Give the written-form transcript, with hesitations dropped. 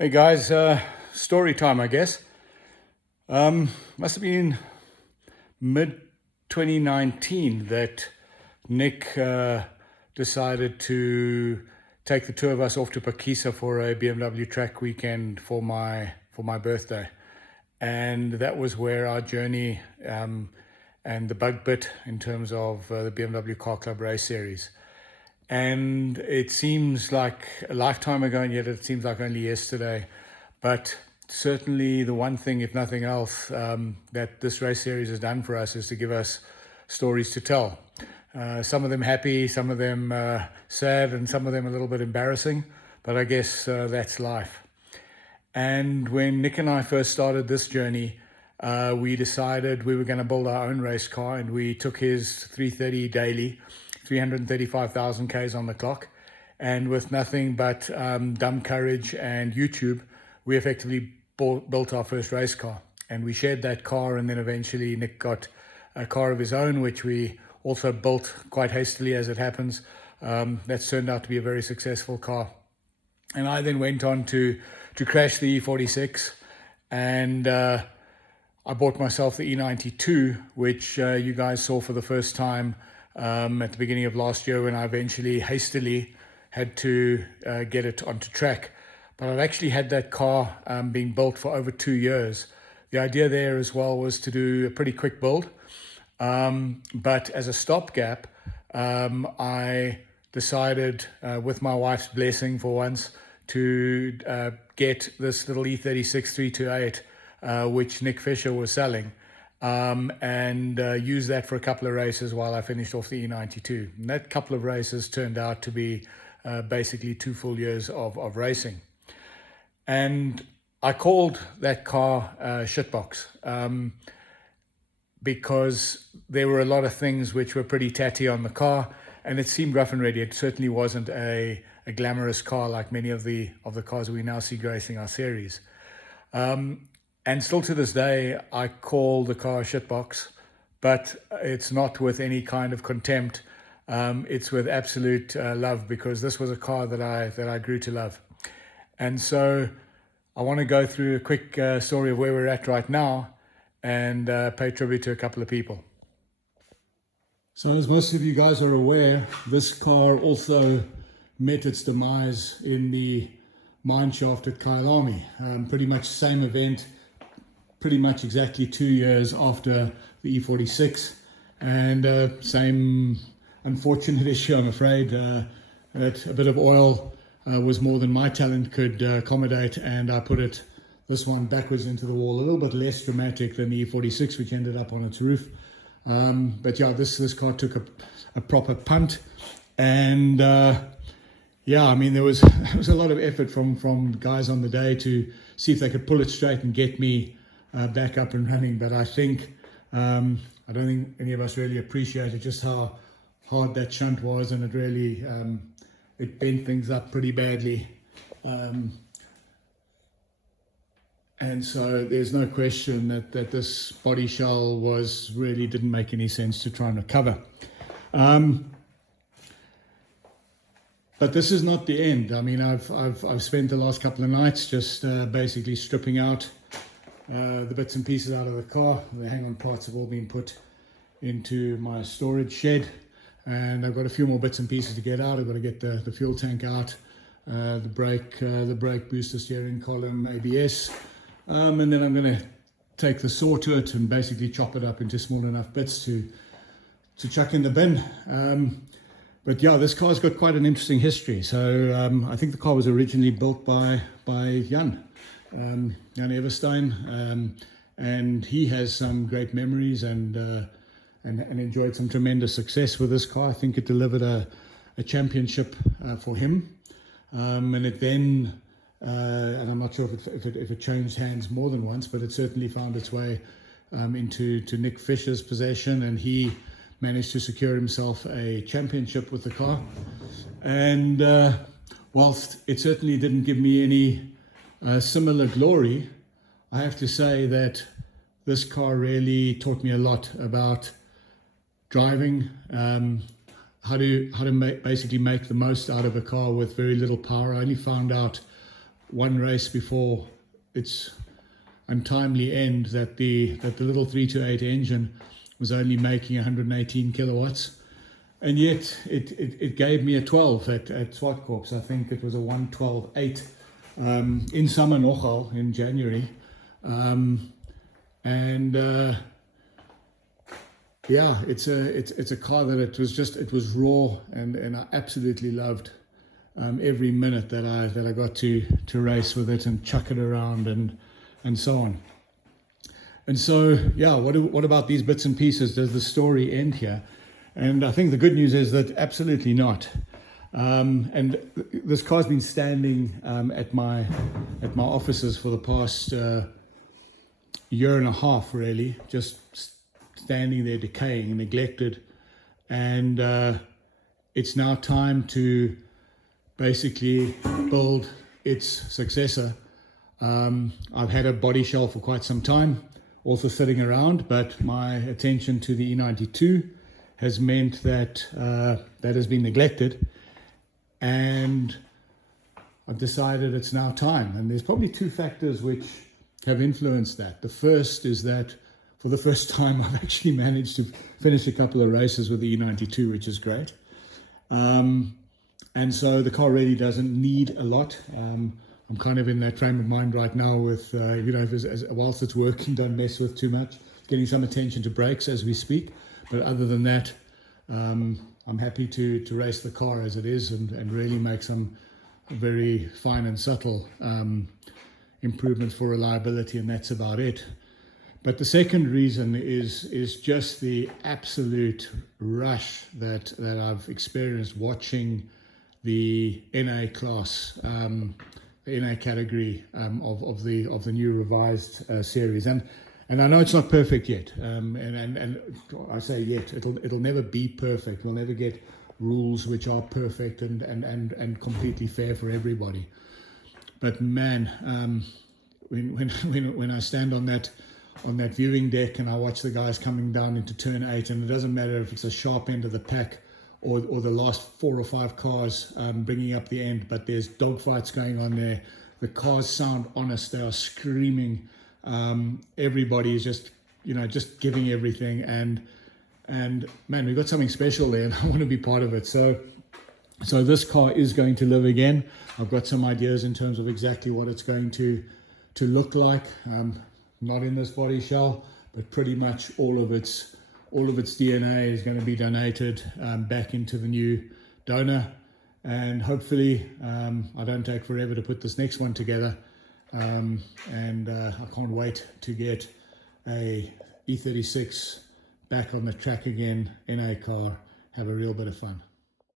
Hey guys, story time, I guess. Must have been mid 2019 that Nick decided to take the two of us off to Pakisa for a BMW track weekend for my birthday, and that was where our journey and the bug bit in terms of the BMW Car Club Race Series. And it seems like a lifetime ago, and yet it seems like only yesterday. But certainly the one thing, if nothing else, that this race series has done for us is to give us stories to tell. Some of them happy, some of them sad, and some of them a little bit embarrassing. But I guess that's life. And when Nick and I first started this journey, we decided we were going to build our own race car, and we took his 330 daily, 335,000 Ks on the clock. And with nothing but dumb courage and YouTube, we effectively built our first race car. And we shared that car, and then eventually Nick got a car of his own, which we also built quite hastily, as it happens. That's turned out to be a very successful car. And I then went on to crash the E46, and I bought myself the E92, which you guys saw for the first time at the beginning of last year, when I eventually hastily had to get it onto track. But I've actually had that car being built for over 2 years. The idea there as well was to do a pretty quick build. But as a stopgap, I decided, with my wife's blessing for once, to get this little E36 328, which Nick Fisher was selling, and use that for a couple of races while I finished off the E92. And that couple of races turned out to be basically 2 full years of racing. And I called that car Sh1tbox, because there were a lot of things which were pretty tatty on the car, and it seemed rough and ready. It certainly wasn't a glamorous car like many of the cars we now see gracing our series. And still to this day, I call the car Sh1tbox, but it's not with any kind of contempt. It's with absolute love, because this was a car that I grew to love. And so I want to go through a quick story of where we're at right now, and pay tribute to a couple of people. So as most of you guys are aware, this car also met its demise in the mine shaft at Kyalami. Pretty much same event, pretty much exactly 2 years after the E46, and same unfortunate issue, I'm afraid, that a bit of oil was more than my talent could accommodate, and I put this one backwards into the wall. A little bit less dramatic than the E46, which ended up on its roof. But yeah, this car took a proper punt, and yeah, I mean, there was a lot of effort from guys on the day to see if they could pull it straight and get me back up and running. But I think I don't think any of us really appreciated just how hard that shunt was, and it really it bent things up pretty badly. And so there's no question that this body shell didn't make any sense to try and recover. But this is not the end. I mean, I've spent the last couple of nights just basically stripping out the bits and pieces out of the car. The hang-on parts have all been put into my storage shed, and I've got a few more bits and pieces to get out. I've got to get the fuel tank out, the brake booster, steering column, ABS, and then I'm going to take the saw to it and basically chop it up into small enough bits to chuck in the bin. But yeah, this car's got quite an interesting history. So I think the car was originally built by Jan Everstein, and he has some great memories and enjoyed some tremendous success with this car. I think it delivered a championship for him, and it then, and I'm not sure if it changed hands more than once, but it certainly found its way into Nick Fisher's possession, and he managed to secure himself a championship with the car. And whilst it certainly didn't give me any similar glory, I have to say that this car really taught me a lot about driving, how to basically make the most out of a car with very little power. I only found out one race before its untimely end that the little 328 engine was only making 118 kilowatts, and yet it gave me a 12 at Sh1tbox. I think it was a 112.8 in summer nogal in January, yeah, it's a car that it was raw, and I absolutely loved every minute that I got to race with it and chuck it around and so on. And so, yeah, what about these bits and pieces? Does the story end here? And I think the good news is that absolutely not. And this car's been standing at my offices for the past year and a half, really, just standing there decaying and neglected. And it's now time to basically build its successor. I've had a body shell for quite some time, also sitting around, but my attention to the E92 has meant that that has been neglected, and I've decided it's now time. And there's probably two factors which have influenced that. The first is that for the first time I've actually managed to finish a couple of races with the E92, which is great. And so the car really doesn't need a lot. I'm kind of in that frame of mind right now with, whilst it's working, don't mess with too much. Getting some attention to brakes as we speak. But other than that, I'm happy to race the car as it is and really make some very fine and subtle improvements for reliability, and that's about it. But the second reason is just the absolute rush that I've experienced watching the NA class, the NA category of the new revised series, and I know it's not perfect yet, and I say yet, it'll never be perfect. We'll never get rules which are perfect and completely fair for everybody. But man, when I stand on that viewing deck and I watch the guys coming down into turn 8, and it doesn't matter if it's a sharp end of the pack or the last 4 or 5 cars bringing up the end, but there's dogfights going on there. The cars sound honest. They are screaming. Everybody is just giving everything, and man, we've got something special there, and I want to be part of it. So this car is going to live again. I've got some ideas in terms of exactly what it's going to look like. Not in this body shell, but pretty much all of its DNA is going to be donated back into the new donor, and hopefully I don't take forever to put this next one together, and I can't wait to get a E36 back on the track again in a car, have a real bit of fun.